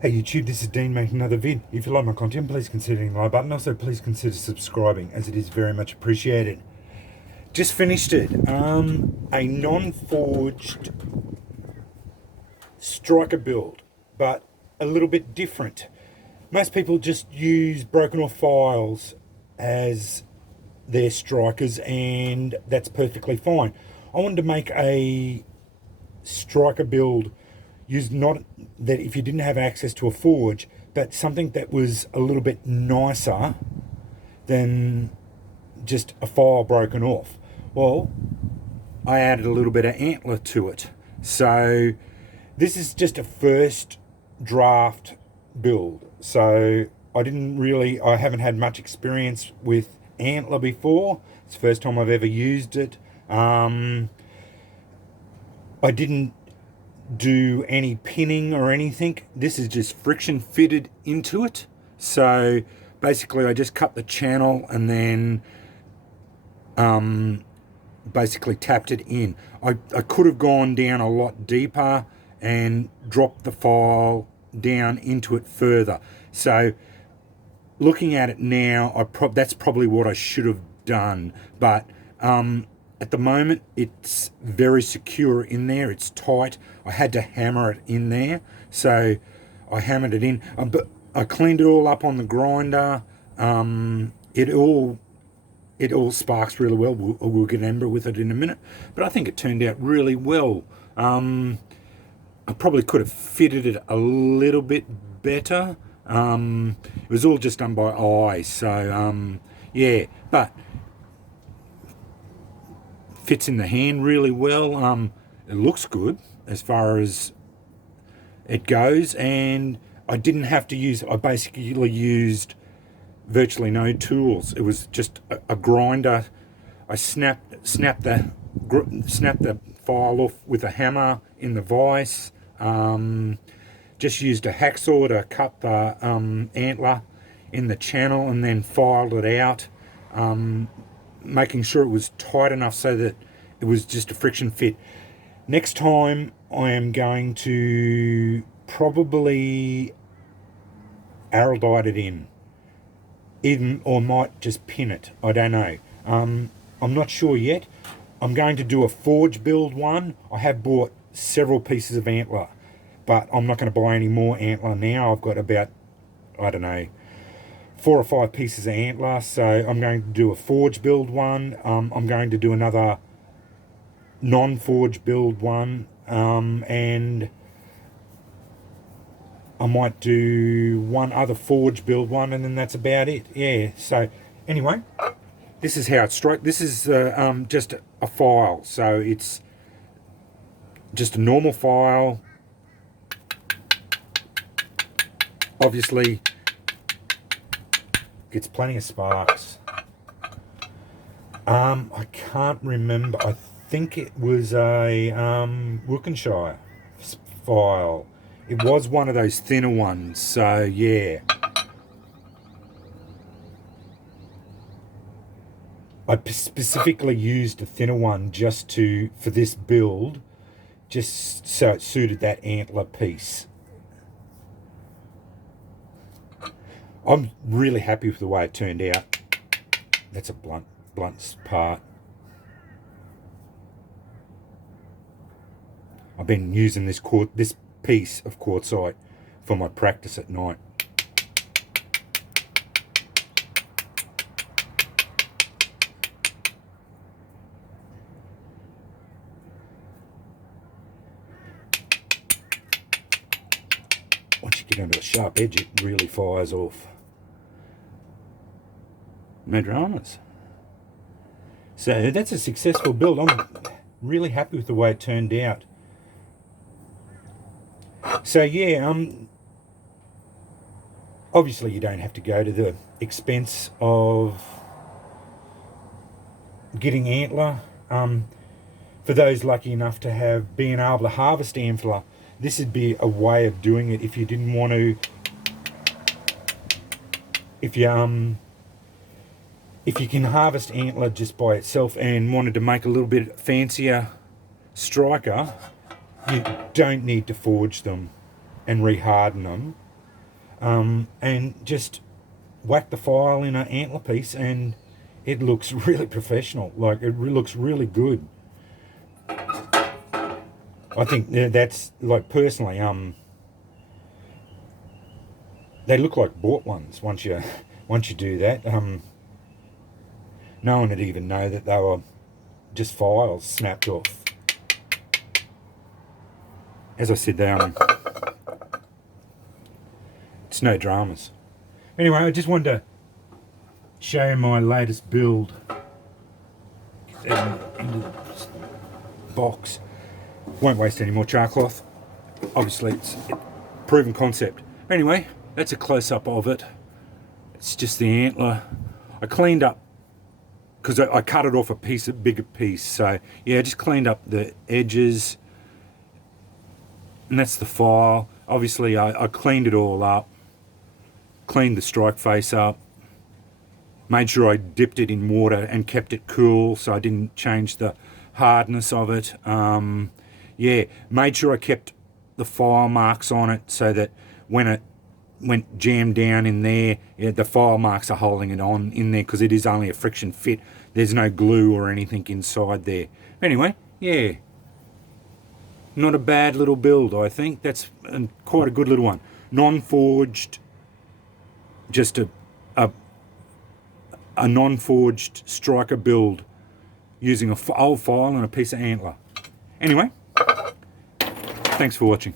Hey YouTube, this is Dean making another vid. If you like my content, please consider hitting the like button. Also, please consider subscribing, as it is very much appreciated. Just finished it. A non-forged striker build, but a little bit different. Most people just use broken off files as their strikers, and that's perfectly fine. I wanted to make a striker build, use not that if you didn't have access to a forge, but something that was a little bit nicer than just a file broken off. Well, I added a little bit of antler to it. So this is just a first draft build. So I haven't had much experience with antler before. It's the first time I've ever used it. I didn't do any pinning or anything. This is just friction fitted into it. So basically I just cut the channel and then basically tapped it in. I could have gone down a lot deeper and dropped the file down into it further. So looking at it now, that's probably what I should have done. But at the moment, it's very secure in there. It's tight. I had to hammer it in there. So I hammered it in. But I cleaned it all up on the grinder. It all sparks really well. We'll get Amber with it in a minute. But I think it turned out really well. I probably could have fitted it a little bit better. It was all just done by eye. So, yeah. But fits in the hand really well. It looks good as far as it goes, and I didn't have to use. I basically used virtually no tools. It was just a grinder. I snapped the file off with a hammer in the vise. Just used a hacksaw to cut the antler in the channel and then filed it out. Making sure it was tight enough so that it was just a friction fit. Next time I am going to probably araldite it in, even, or might just pin it. I don't know. I'm not sure yet. I'm going to do a forge build one. I have bought several pieces of antler, but I'm not going to buy any more antler now. I've got about, I don't know, 4 or 5 pieces of antler, so I'm going to do a forge build one. I'm going to do another non-forge build one, and I might do one other forge build one, and then that's about it. Yeah, so anyway, this is how it's struck. This is just a file, so it's just a normal file. Obviously gets plenty of sparks. I can't remember. I think it was a Worcestershire file. It was one of those thinner ones. So yeah, I specifically used a thinner one just for this build, just so it suited that antler piece. I'm really happy with the way it turned out. That's a blunt part. I've been using this piece of quartzite for my practice at night. Once you get onto a sharp edge, it really fires off. Madranas. So that's a successful build. I'm really happy with the way it turned out. So yeah, obviously you don't have to go to the expense of getting antler. For those lucky enough to being able to harvest antler, this would be a way of doing it if you didn't want to. If you can harvest antler just by itself and wanted to make a little bit fancier striker, you don't need to forge them and reharden them. and just whack the file in an antler piece, and it looks really professional. Like, it looks really good. I think that's, like, personally, they look like bought ones once you do that. No one would even know that they were just files snapped off. As I said, it's no dramas. Anyway, I just wanted to show you my latest build into the box. Won't waste any more char cloth. Obviously, it's a proven concept. Anyway, that's a close-up of it. It's just the antler. I cleaned up, because I cut it off a bigger piece. So, yeah, I just cleaned up the edges. And that's the file. Obviously, I cleaned it all up. Cleaned the strike face up. Made sure I dipped it in water and kept it cool so I didn't change the hardness of it. Yeah, made sure I kept the file marks on it so that when it went jammed down in there, yeah, the file marks are holding it on in there, because it is only a friction fit. There's no glue or anything inside there. Anyway, yeah, not a bad little build, I think. That's quite a good little one. Non-forged, just a non-forged striker build using an old file and a piece of antler. Anyway, thanks for watching.